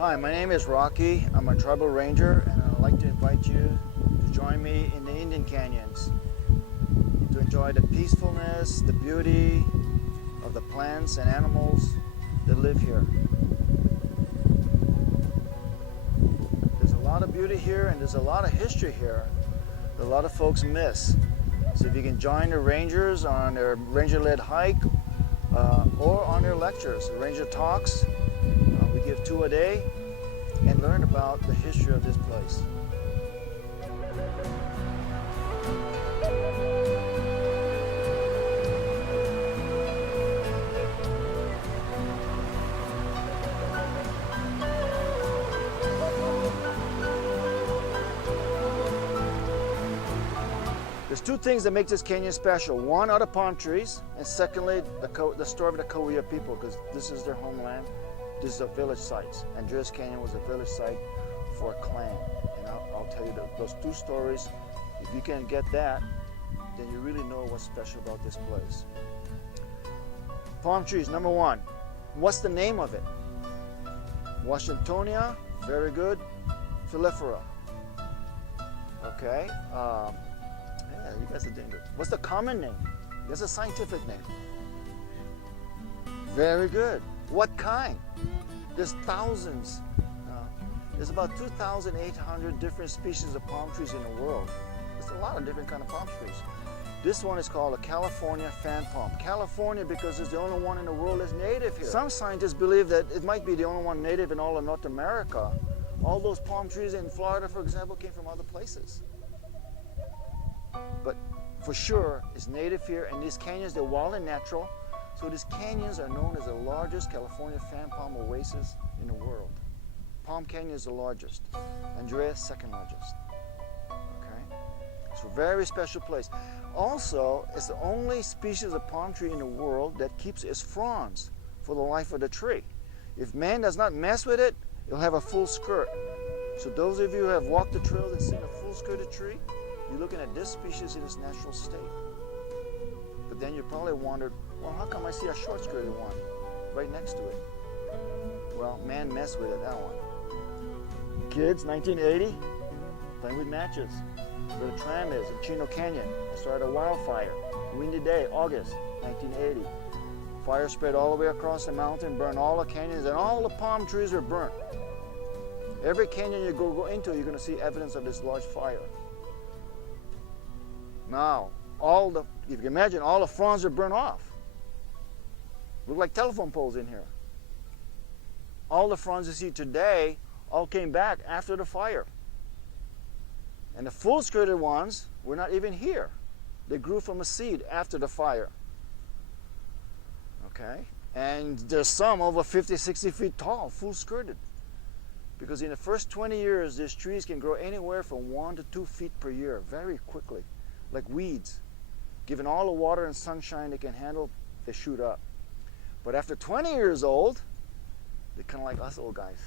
Hi, my name is Rocky. I'm a tribal ranger, and I'd like to invite you to join me in the Indian Canyons to enjoy the peacefulness, the beauty of the plants and animals that live here. There's a lot of beauty here, and there's a lot of history here that a lot of folks miss. So if you can join the rangers on their ranger-led hike or on their lectures, the ranger talks, we give 2 a day, and learn about the history of this place. There's 2 things that make this canyon special. One are the palm trees, and secondly, the story of the Kauai people, because this is their homeland. This is a village site. Andreas Canyon was a village site for a clan. And I'll tell you those 2 stories. If you can get that, then you really know what's special about this place. Palm trees, number 1. What's the name of it? Washingtonia, very good. Filifera. Okay. Yeah, you guys are doing good. What's the common name? There's a scientific name. Very good. What kind? There's thousands. There's about 2,800 different species of palm trees in the world. There's a lot of different kind of palm trees. This one is called a California fan palm. California because it's the only one in the world that's native here. Some scientists believe that it might be the only one native in all of North America. All those palm trees in Florida, for example, came from other places. But for sure, it's native here, and these canyons, they're wild and natural. So these canyons are known as the largest California fan palm oasis in the world. Palm Canyon is the largest. Andreas, second largest. Okay? It's a very special place. Also, it's the only species of palm tree in the world that keeps its fronds for the life of the tree. If man does not mess with it, it'll have a full skirt. So those of you who have walked the trails and seen a full skirted tree, you're looking at this species in its natural state. But then you probably wondered, well, how come I see a short-skirted one right next to it? Well, man messed with it, that one. Kids, 1980, playing with matches. Where the tram is in Chino Canyon. I started a wildfire. Windy day, August 1980. Fire spread all the way across the mountain, burned all the canyons, and all the palm trees were burnt. Every canyon you go into, you're going to see evidence of this large fire. Now, if you can imagine, all the fronds are burnt off. Look like telephone poles in here. All the fronds you see today all came back after the fire. And the full-skirted ones were not even here. They grew from a seed after the fire. Okay? And there's some over 50, 60 feet tall, full-skirted. Because in the first 20 years, these trees can grow anywhere from 1 to 2 feet per year, very quickly, like weeds. Given all the water and sunshine they can handle, they shoot up. But after 20 years old, they're kind of like us old guys.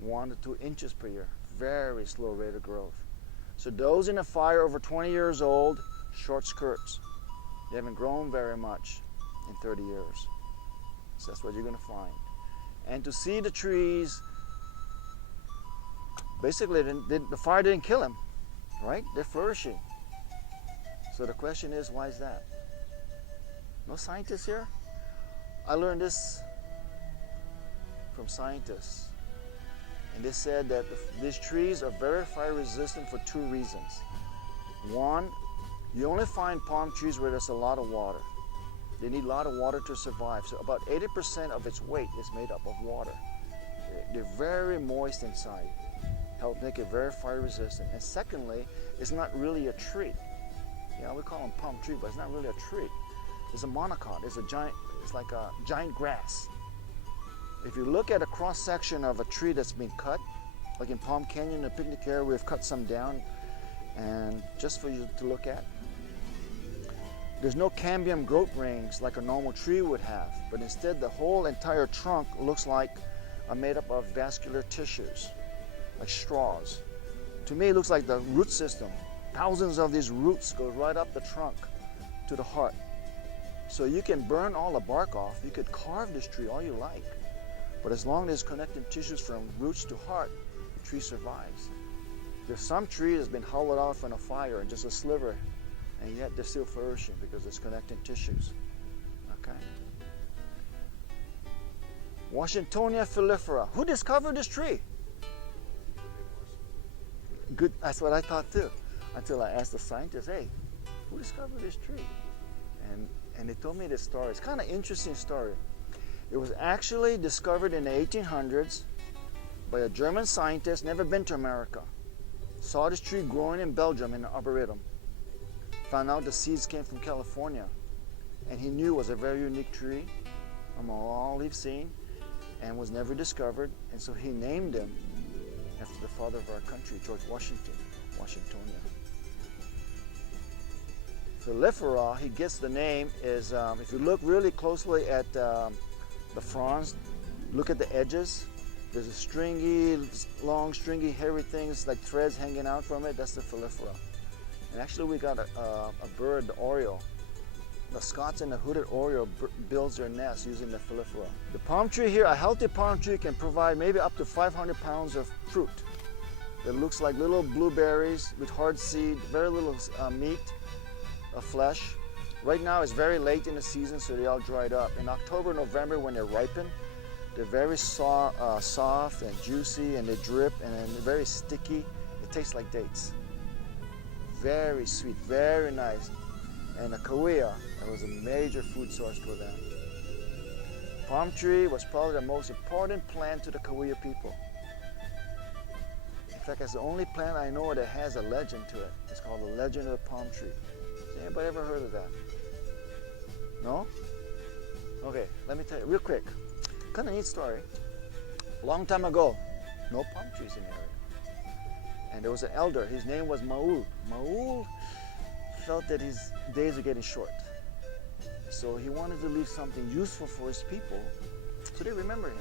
1 to 2 inches per year. Very slow rate of growth. So those in a fire over 20 years old, short skirts. They haven't grown very much. in 30 years. So that's what you're going to find. And to see the trees, basically the fire didn't kill them, right? They're flourishing. So the question is, why is that? No scientists here? I learned this from scientists. And they said that these trees are very fire resistant for two reasons. One, you only find palm trees where there's a lot of water. They need a lot of water to survive. So about 80% of its weight is made up of water. They're very moist inside. Help make it very fire resistant. And secondly, it's not really a tree. Yeah, we call them palm tree, but it's not really a tree. It's a monocot. It's like a giant grass. If you look at a cross section of a tree that's been cut, like in Palm Canyon, the picnic area, we've cut some down, and just for you to look at. There's no cambium growth rings like a normal tree would have, but instead the whole entire trunk looks like made up of vascular tissues, like straws. To me, it looks like the root system. Thousands of these roots go right up the trunk to the heart. So you can burn all the bark off. You could carve this tree all you like. But as long as it's connecting tissues from roots to heart, the tree survives. There's some tree that's been hollowed off in a fire and just a sliver, and yet they're still flourishing because it's connecting tissues. Okay. Washingtonia filifera. Who discovered this tree? Good. That's what I thought too. Until I asked the scientists, hey, who discovered this tree? And they told me this story. It's kind of an interesting story. It was actually discovered in the 1800s by a German scientist, never been to America. Saw this tree growing in Belgium in the Arboretum. Found out the seeds came from California. And he knew it was a very unique tree among all he'd seen and was never discovered. And so he named him after the father of our country, George Washington, Washingtonia. Filifera, he gets the name, is if you look really closely at the fronds, look at the edges. There's a stringy, long, stringy, hairy things like threads hanging out from it. That's the filifera. And actually, we got a bird, the oriole. The Scots and the hooded oriole builds their nest using the filifera. The palm tree here, a healthy palm tree can provide maybe up to 500 pounds of fruit. It looks like little blueberries with hard seed, very little meat, flesh. Right now it's very late in the season, so they all dried up. In October, November, when they ripen, they're very soft and juicy, and they drip, and they're very sticky. It tastes like dates. Very sweet, very nice. And the kawia, that was a major food source for them. Palm tree was probably the most important plant to the Kawia people. In fact, it's the only plant I know that has a legend to it. It's called the Legend of the Palm Tree. Has anybody ever heard of that? No? Okay, let me tell you real quick. Kind of neat story. Long time ago, no palm trees in the area. And there was an elder, his name was Maul. Maul felt that his days were getting short. So he wanted to leave something useful for his people so they remember him.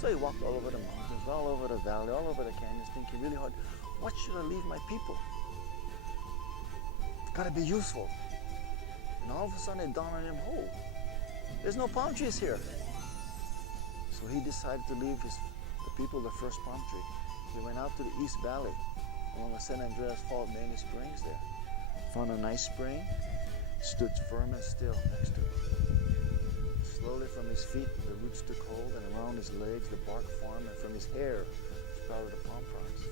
So he walked all over the mountains, all over the valley, all over the canyons, thinking really hard, what should I leave my people? Gotta be useful. And all of a sudden it dawned on him, oh, there's no palm trees here. So he decided to leave the people the first palm tree. He went out to the East Valley along the San Andreas Fault, many springs there. Found a nice spring, stood firm and still next to it. Slowly from his feet, the roots took hold, and around his legs, the bark formed, and from his hair sprouted the palm fronds.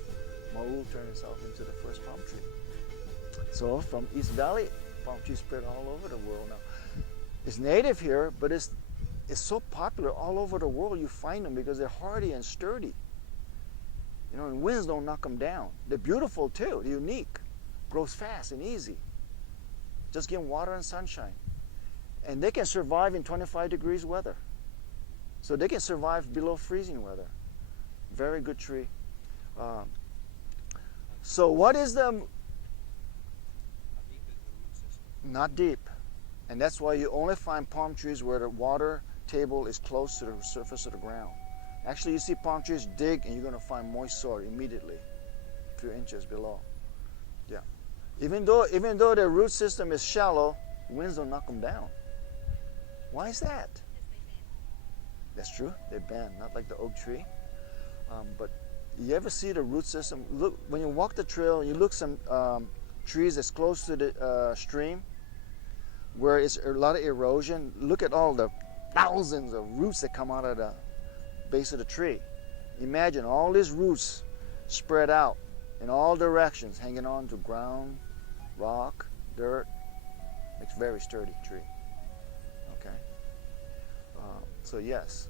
Maul turned himself into the first palm tree. So from East Valley, palm trees spread all over the world now. It's native here, but it's so popular all over the world. You find them because they're hardy and sturdy. You know, and winds don't knock them down. They're beautiful too. They're unique. Grows fast and easy. Just give them water and sunshine. And they can survive in 25 degrees weather. So they can survive below freezing weather. Very good tree. So what is the... How deep is the root system? Not deep. And that's why you only find palm trees where the water table is close to the surface of the ground. Actually, you see palm trees dig and you're going to find moist soil immediately, a few inches below. Yeah. Even though their root system is shallow, winds don't knock them down. Why is that? That's true. They bend, not like the oak tree. But you ever see the root system? Look, when you walk the trail, you look some trees that's close to the stream, where it's a lot of erosion. Look at all the thousands of roots that come out of the base of the tree. Imagine all these roots spread out in all directions, hanging on to ground, rock, dirt. Makes a very sturdy tree. Okay. So yes,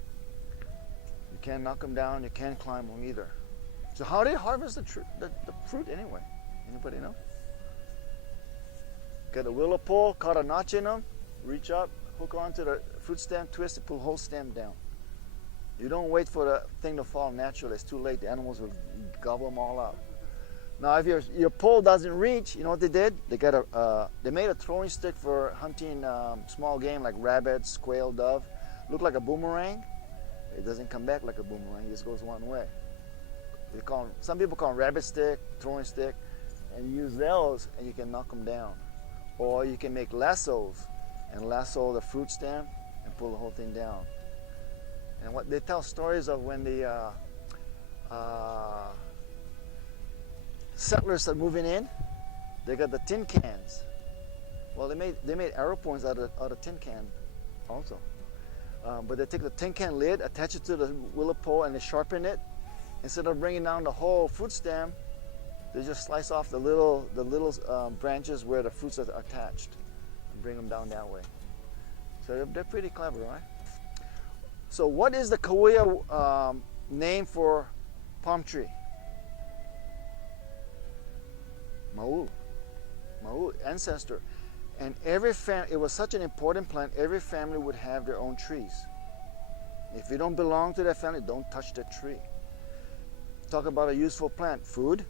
you can't knock them down. You can't climb them either. So how do they harvest the fruit anyway? Anybody know? Get a willow pole, cut a notch in them, reach up, hook onto the fruit stem, twist it, pull the whole stem down. You don't wait for the thing to fall naturally. It's too late. The animals will gobble them all up. Now, if your pole doesn't reach, you know what they did? They made a throwing stick for hunting small game like rabbits, quail, dove. Look like a boomerang. It doesn't come back like a boomerang. It just goes one way. Some people call them rabbit stick, throwing stick, and you use those and you can knock them down. Or you can make lassos and lasso the fruit stem and pull the whole thing down. And what they tell stories of when the settlers started moving in, they got the tin cans. Well, they made arrow points out of tin can also. But they take the tin can lid, attach it to the willow pole, and they sharpen it. Instead of bringing down the whole fruit stem, they just slice off the little branches where the fruits are attached and bring them down that way. So they're pretty clever, right? So what is the Cahuilla name for palm tree? Mau, ancestor. And it was such an important plant, every family would have their own trees. If you don't belong to that family, don't touch that tree. Talk about a useful plant. Food,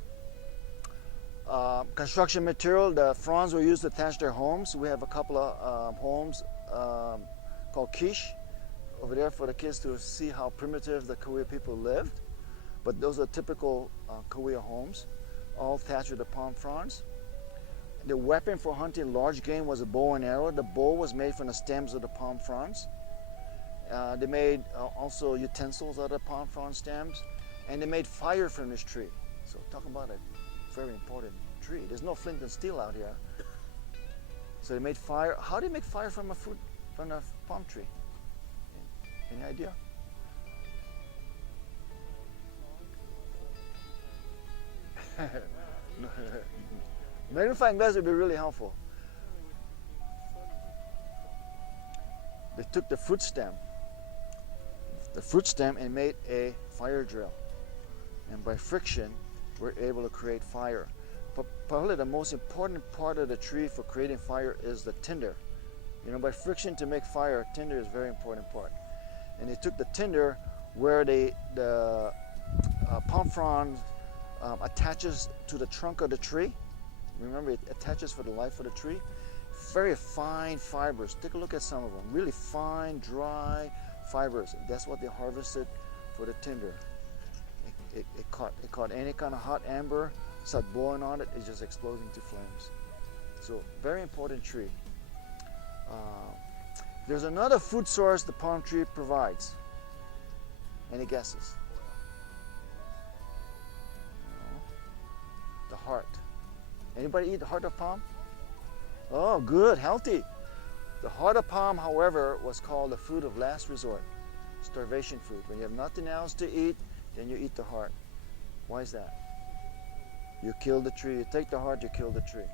construction material. The fronds were used to attach their homes. We have a couple of homes called quiche over there for the kids to see how primitive the Cahuilla people lived. But those are typical Cahuilla homes, all attached with the palm fronds. The weapon for hunting large game was a bow and arrow. The bow was made from the stems of the palm fronds. They made also utensils out of palm frond stems, and they made fire from this tree. So talk about a very important tree. There's no flint and steel out here. So they made fire. How do they make fire from a palm tree? Any idea? Magnifying glass would be really helpful. They took the fruit stem and made a fire drill. And by friction, we're able to create fire. But probably the most important part of the tree for creating fire is the tinder. You know, by friction to make fire, tinder is a very important part. And they took the tinder where the palm frond attaches to the trunk of the tree. Remember, it attaches for the life of the tree. Very fine fibers. Take a look at some of them. Really fine, dry fibers. That's what they harvested for the tinder. It caught any kind of hot amber, started blowing on it, it's just exploding to flames. So, very important tree. There's another food source the palm tree provides. Any guesses? No. The heart. Anybody eat the heart of palm? Oh, good, healthy. The heart of palm, however, was called the food of last resort. Starvation food. When you have nothing else to eat, then you eat the heart. Why is that? You kill the tree. You take the heart, you kill the tree.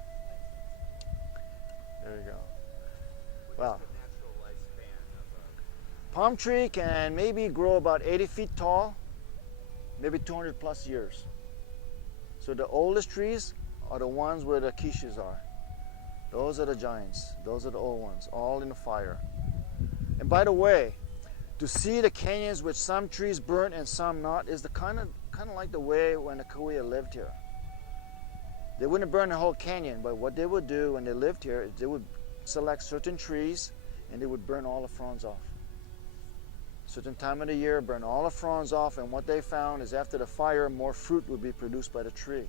There you go. Wow. Palm tree can maybe grow about 80 feet tall, maybe 200 plus years. So the oldest trees are the ones where the quiches are. Those are the giants. Those are the old ones, all in the fire. And by the way, to see the canyons with some trees burnt and some not is the kind of like the way when the Cahuilla lived here. They wouldn't burn the whole canyon, but what they would do when they lived here is they would select certain trees and they would burn all the fronds off. Certain time of the year, burn all the fronds off, and what they found is after the fire, more fruit would be produced by the tree.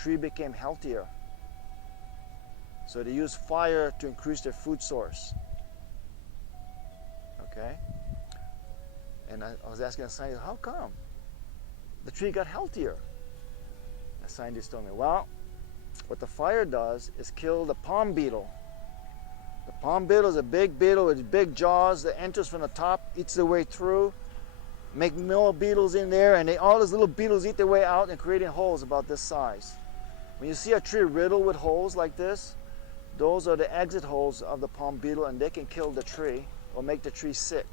Tree became healthier. So they used fire to increase their food source. okay? And I was asking a scientist, how come the tree got healthier? The scientist told me, well, what the fire does is kill the palm beetle. The palm beetle is a big beetle with big jaws that enters from the top, eats their way through, make more beetles in there, and all those little beetles eat their way out and creating holes about this size. When you see a tree riddled with holes like this, those are the exit holes of the palm beetle, and they can kill the tree or make the tree sick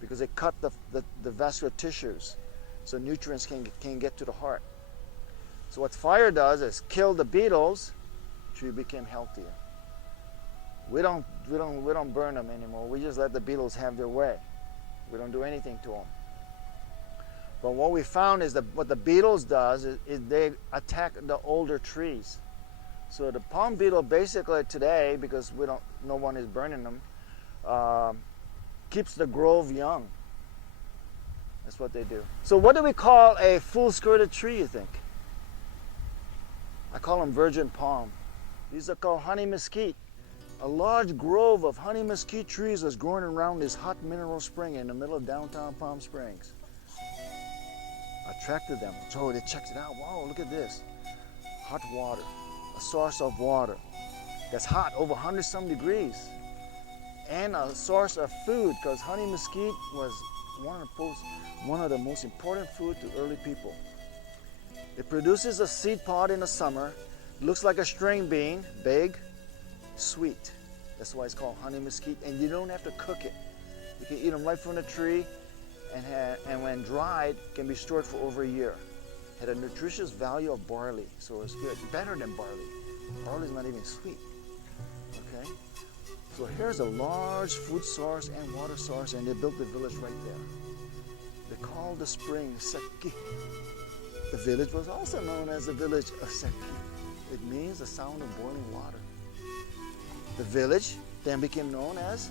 because they cut the vascular tissues so nutrients can get to the heart. So what fire does is kill the beetles, the tree became healthier. We don't burn them anymore. We just let the beetles have their way. We don't do anything to them. But what we found is that what the beetles does is they attack the older trees. So the palm beetle basically today, because no one is burning them, keeps the grove young. That's what they do. So what do we call a full-skirted tree, you think? I call them virgin palm. These are called honey mesquite. A large grove of honey mesquite trees was growing around this hot mineral spring in the middle of downtown Palm Springs. I attracted them, so they checked it out. Wow, look at this. Hot water, a source of water that's hot, over 100-some degrees. And a source of food, because honey mesquite was one of the most important food to early people. It produces a seed pod in the summer. It looks like a string bean, big, sweet. That's why it's called honey mesquite. And you don't have to cook it. You can eat them right from the tree, and when dried, can be stored for over a year. It had a nutritious value of barley, so it's good. Better than barley. Barley's not even sweet. Okay? So here's a large food source and water source, and they built the village right there. They called the spring Seki. The village was also known as the village of Seki. It means the sound of boiling water. The village then became known as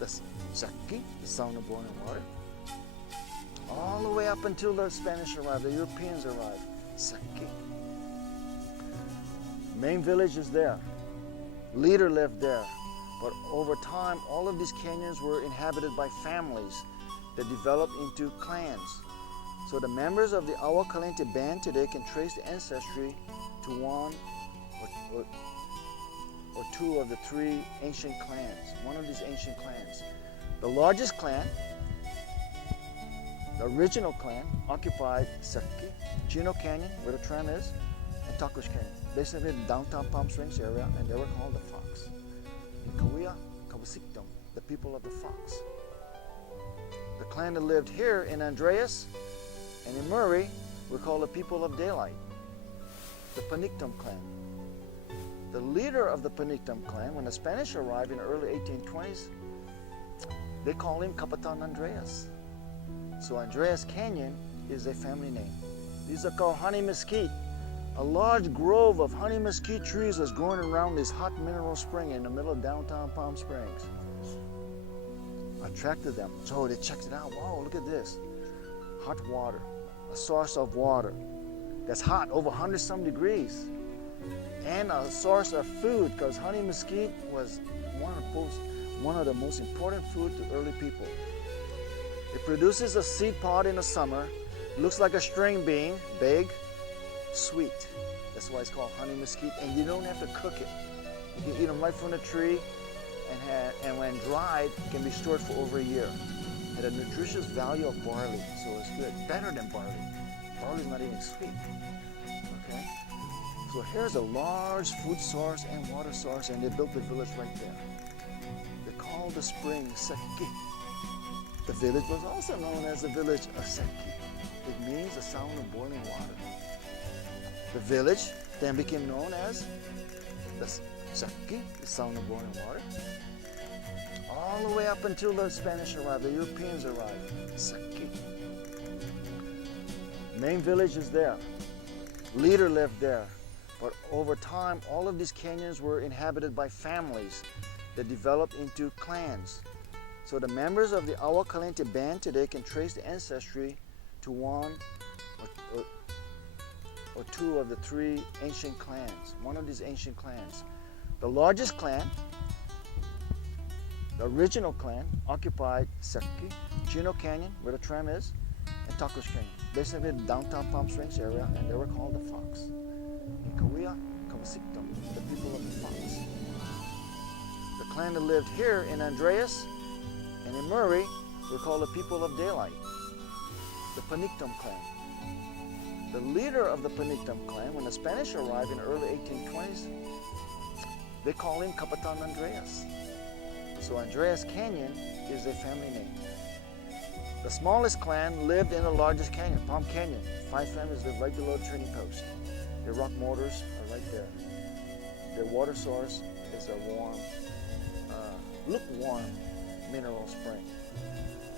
the Seki, the sound of boiling water. All the way up until the Spanish arrived, the Europeans arrived. Seki. Main village is there. Leader lived there. But over time, all of these canyons were inhabited by families that developed into clans. So the members of the Agua Caliente band today can trace the ancestry to one or two of the three ancient clans, one of these ancient clans. The largest clan, the original clan, occupied Seki, Chino Canyon, where the tram is, and Takush Canyon, basically the downtown Palm Springs area, and they were called the Fox. In Kauai, Kawasikdom, the people of the Fox. The clan that lived here in Andreas and in Murray were called the people of daylight, the Panictum clan. The leader of the Panictum clan, when the Spanish arrived in the early 1820s, they called him Capitan Andreas. So Andreas Canyon is a family name. These are called honey mesquite. A large grove of honey mesquite trees was growing around this hot mineral spring in the middle of downtown Palm Springs. I attracted them, so they checked it out. Wow, look at this. Hot water, a source of water that's hot, over 100-some degrees. And a source of food, because honey mesquite was one of the most important food to early people. It produces a seed pod in the summer. It looks like a string bean, big, sweet. That's why it's called honey mesquite, and you don't have to cook it. You can eat them right from the tree, and when dried, can be stored for over a year. It had a nutritious value of barley, so it's good. Better than barley. Barley's not even sweet. Okay? So here's a large food source and water source, and they built the village right there. They called the spring Seki. The village was also known as the village of Seki. It means the sound of boiling water. The village then became known as the Seki, the sound of boiling water. All the way up until the Spanish arrived, the Europeans arrived. Seki. Main village is there. Leader lived there. But over time, all of these canyons were inhabited by families that developed into clans. So the members of the Agua Caliente band today can trace the ancestry to one or two of the three ancient clans, one of these ancient clans. The largest clan, The original clan occupied Seki, Chino Canyon, where the tram is, and Takush Canyon, basically the downtown Palm Springs area, and they were called the Fox. In Kauai, Kamasiktam, the people of the Fox. The clan that lived here in Andreas and in Murray were called the people of Daylight, the Panictum clan. The leader of the Panictum clan, when the Spanish arrived in the early 1820s, they called him Capitan Andreas. So Andreas Canyon is a family name. The smallest clan lived in the largest canyon, Palm Canyon. 5 families lived right below the trading post. Their rock mortars are right there. Their water source is a warm, lukewarm mineral spring.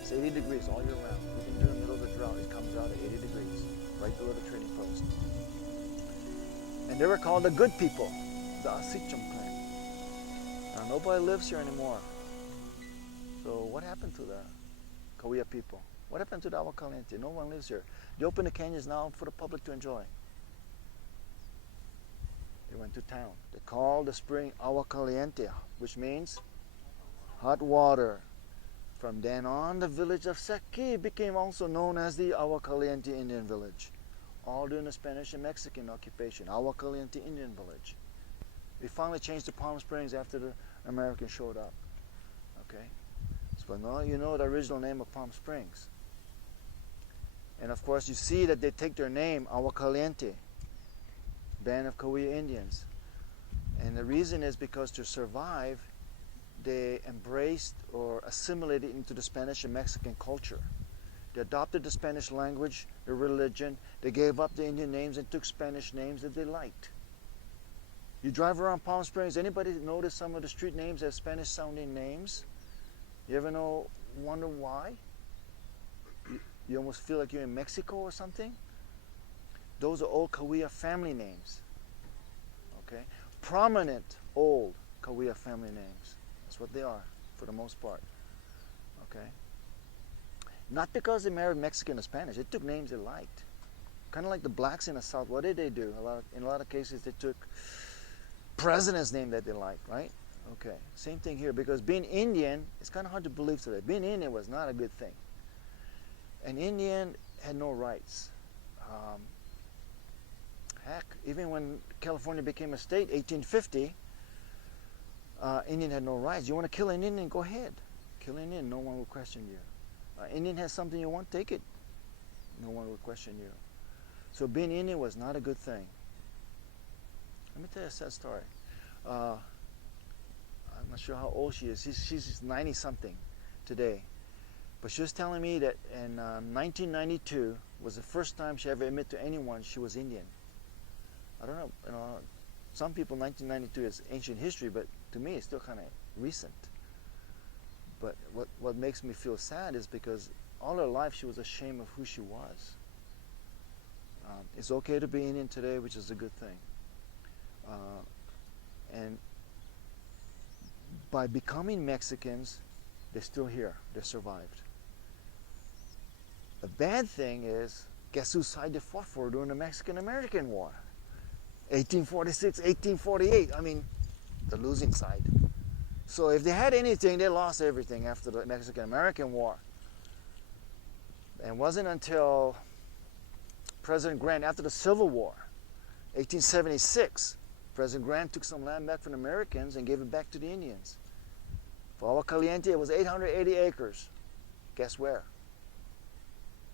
It's 80 degrees all year round. Even during the middle of the drought, it comes out at 80 degrees, right below the trading post. And they were called the good people, the Asichum clan. Now nobody lives here anymore. So what happened to the Kauai people? What happened to the Agua Caliente? No one lives here. They open the canyons now for the public to enjoy. They went to town. They called the spring Agua Caliente, which means hot water. From then on, the village of Seki became also known as the Agua Caliente Indian Village, all during the Spanish and Mexican occupation, Agua Caliente Indian Village. We finally changed to Palm Springs after the Americans showed up. Okay? So now you know the original name of Palm Springs. And of course, you see that they take their name, Agua Caliente, band of Kauai Indians. And the reason is because to survive, they embraced or assimilated into the Spanish and Mexican culture. They adopted the Spanish language, the religion. They gave up the Indian names and took Spanish names that they liked. You drive around Palm Springs, anybody notice some of the street names as Spanish-sounding names? You ever wonder why? You almost feel like you're in Mexico or something? Those are old Kauai family names. Okay? Prominent old Kauai family names. That's what they are, for the most part. Okay? Not because they married Mexican or Spanish. They took names they liked. Kind of like the blacks in the South. What did they do? In a lot of cases, they took president's name that they liked, right? Okay. Same thing here, because being Indian, it's kind of hard to believe today. Being Indian was not a good thing. An Indian had no rights. Heck, even when California became a state, 1850, Indian had no rights. You want to kill an Indian, go ahead. Kill an Indian, no one will question you. Indian has something you want, take it. No one will question you. So being Indian was not a good thing. Let me tell you a sad story. I'm not sure how old she is. She's 90-something today. But she was telling me that in 1992 was the first time she ever admitted to anyone she was Indian. I don't know, some people 1992 is ancient history, but to me it's still kind of recent. But what makes me feel sad is because all her life she was ashamed of who she was. It's okay to be Indian today, which is a good thing. And by becoming Mexicans, they're still here. They survived. The bad thing is, guess whose side they fought for during the Mexican-American War? 1846, 1848. I mean, the losing side. So if they had anything, they lost everything after the Mexican-American War. And it wasn't until President Grant, after the Civil War, 1876, President Grant took some land back from the Americans and gave it back to the Indians. For Agua Caliente, it was 880 acres. Guess where?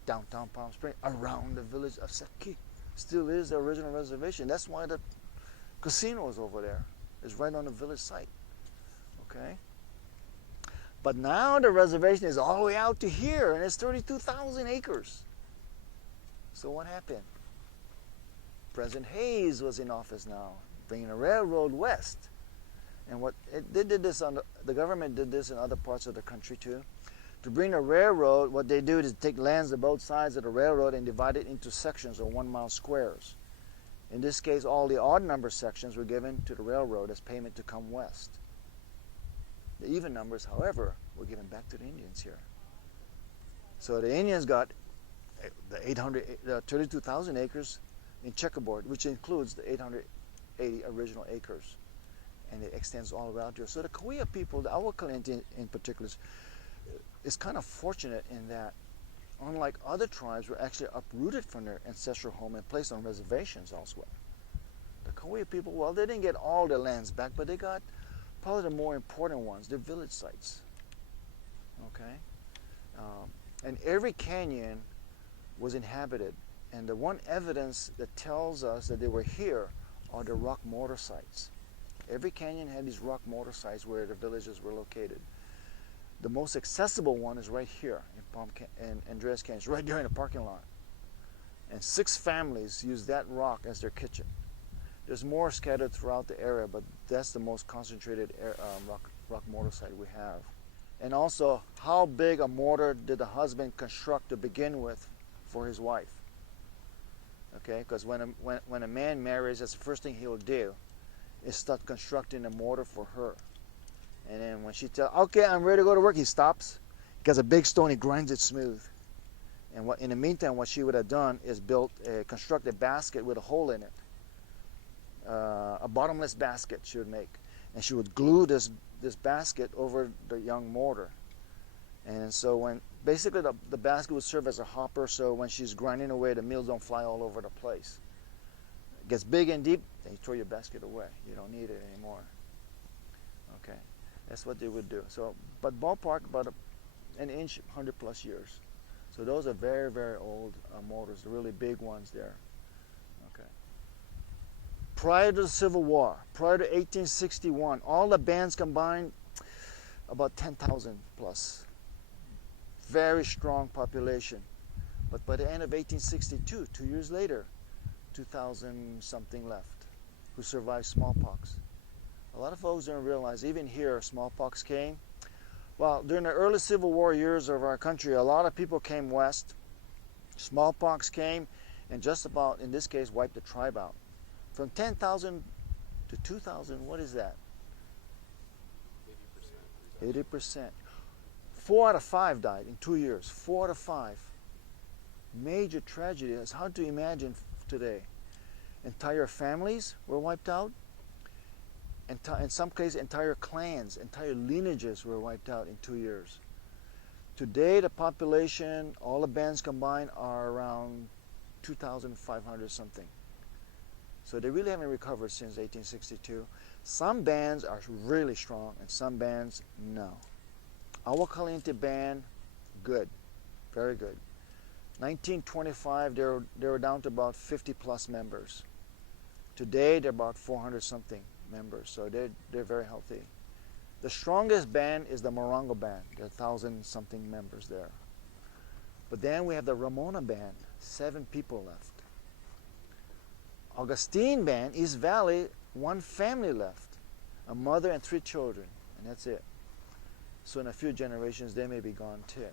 Downtown Palm Springs, around the village of Seki. Still is the original reservation. That's why the casino is over there. It's right on the village site. Okay? But now the reservation is all the way out to here, and it's 32,000 acres. So what happened? President Hayes was in office now, bringing a railroad west. And they did this the government did this in other parts of the country too. To bring a railroad, what they do is take lands on both sides of the railroad and divide it into sections or 1 mile squares. In this case, all the odd number sections were given to the railroad as payment to come west. The even numbers, however, were given back to the Indians here. So the Indians got the 32,000 acres in checkerboard, which includes the 880 original acres. and it extends all around here. So the Cahuilla people, the Agua Caliente in particular, is kind of fortunate in that, unlike other tribes, were actually uprooted from their ancestral home and placed on reservations elsewhere. The Cahuilla people, well, they didn't get all their lands back, but they got probably the more important ones, their village sites. Okay? And every canyon was inhabited. And the one evidence that tells us that they were here are the rock mortar sites. Every canyon had these rock mortar sites where the villages were located. The most accessible one is right here in Andreas Canyon. It's right there in the parking lot. And 6 families use that rock as their kitchen. There's more scattered throughout the area, but that's the most concentrated rock mortar site we have. And also, how big a mortar did the husband construct to begin with for his wife? Okay, because when a man marries, that's the first thing he'll do is start constructing a mortar for her. And then when she tells, okay, I'm ready to go to work, he stops. He gets a big stone, he grinds it smooth. And in the meantime, what she would have done is construct a basket with a hole in it. A bottomless basket she would make. And she would glue this basket over the young mortar. And so when basically the basket would serve as a hopper, so when she's grinding away, the meals don't fly all over the place. It gets big and deep, then you throw your basket away. You don't need it anymore. Okay, that's what they would do. So, but ballpark about an inch, 100 plus years. So those are very, very old mortars, the really big ones there. Okay. Prior to the Civil War, prior to 1861, all the bands combined, about 10,000 plus. Very strong population. But by the end of 1862, 2 years later, 2,000 something left who survived smallpox. A lot of folks don't realize, even here, smallpox came. Well, during the early Civil War years of our country, a lot of people came west. Smallpox came and just about, in this case, wiped the tribe out. From 10,000 to 2,000, what is that? 80%. 80%. 4 out of 5 died in 2 years. 4 out of 5. Major tragedy. It's hard to imagine today. Entire families were wiped out. In some cases, entire clans, entire lineages were wiped out in 2 years. Today, the population, all the bands combined, are around 2,500 something. So they really haven't recovered since 1862. Some bands are really strong, and some bands, no. Agua Caliente band, good, very good. 1925, they were down to about 50 plus members. Today, they're about 400 something members, so they're very healthy. The strongest band is the Morongo band. There are 1,000 something members there. But then we have the Ramona band, 7 people left. Augustine band, East Valley, 1 family left, a mother and 3 children, and that's it. So in a few generations, they may be gone too.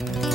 Bye.